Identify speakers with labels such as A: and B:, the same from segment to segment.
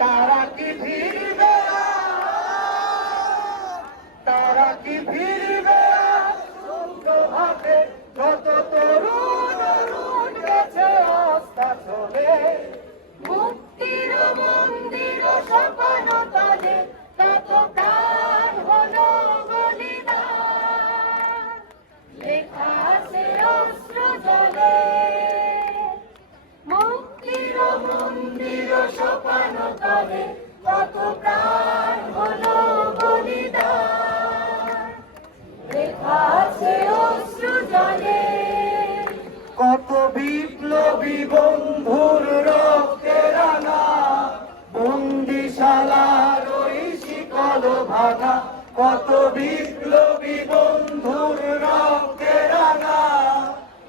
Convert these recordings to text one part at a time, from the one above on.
A: তারা কি ফিরবে? তারা কি ফিরবে কত তরুণ গেছে আস্থা চলে
B: মুক্তির মন্দির সপন কত
A: বিপ্লবী বন্ধুর রক্তে রাঙা। বন্দিশালার ওই শিকল কত বিপ্লবী বন্ধুর রক্তে রাঙা।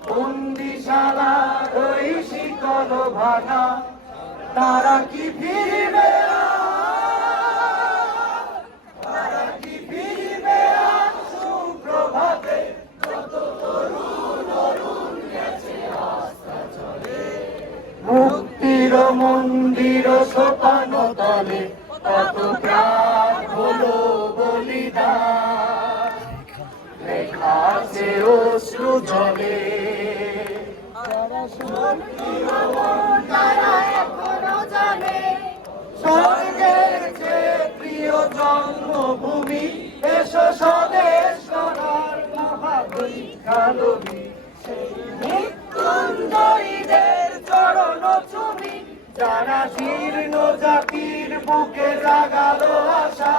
A: বন্দিশালার ওই শিকল তারা কি ফিরবে আর? তারা কি ফিরবে আর? সুপ্রভাতে মুক্তির মন্দির সোপানো তলে কত প্রাণ হলো বলিদান। লেখা আছে অশ্রু জলে। জন্মভূমি যারা জীর্ণ জাতির বুকে জাগালো আশা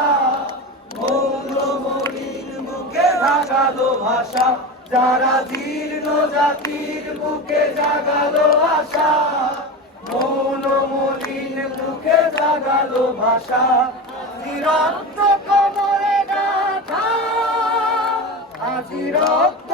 A: মৌলমণির বুকে জাগালো ভাষা। যারা জীর্ণ জাতির বুকে জাগালো আশা মৌলমলিন মুখে জাগালো ভাষা। রক্ত কোমরে গাথা। আজি রক্ত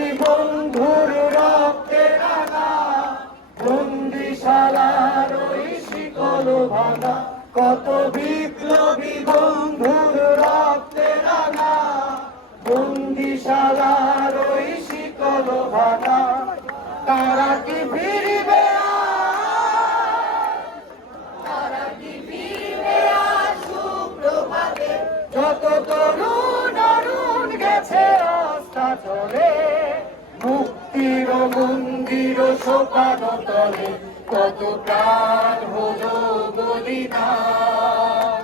A: কত বিপ্লবী বন্ধুর রক্তে রাঙা, বন্দিশালার ওই শিকল ভাঙা, তারা কি ফিরবে?
B: তারা কি
A: যত তরুণ অরুণ গেছে, আস্থা চলে, মুক্তির মন্দির সোপানো তলে কত প্রাণ হলো বলিদান।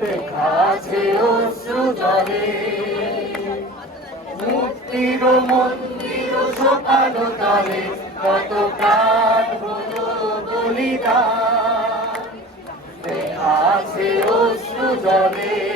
A: দেখা মন্দির সোপানো তলে কত প্রাণ হলো বলিদান। দেখা অশ্রু জলে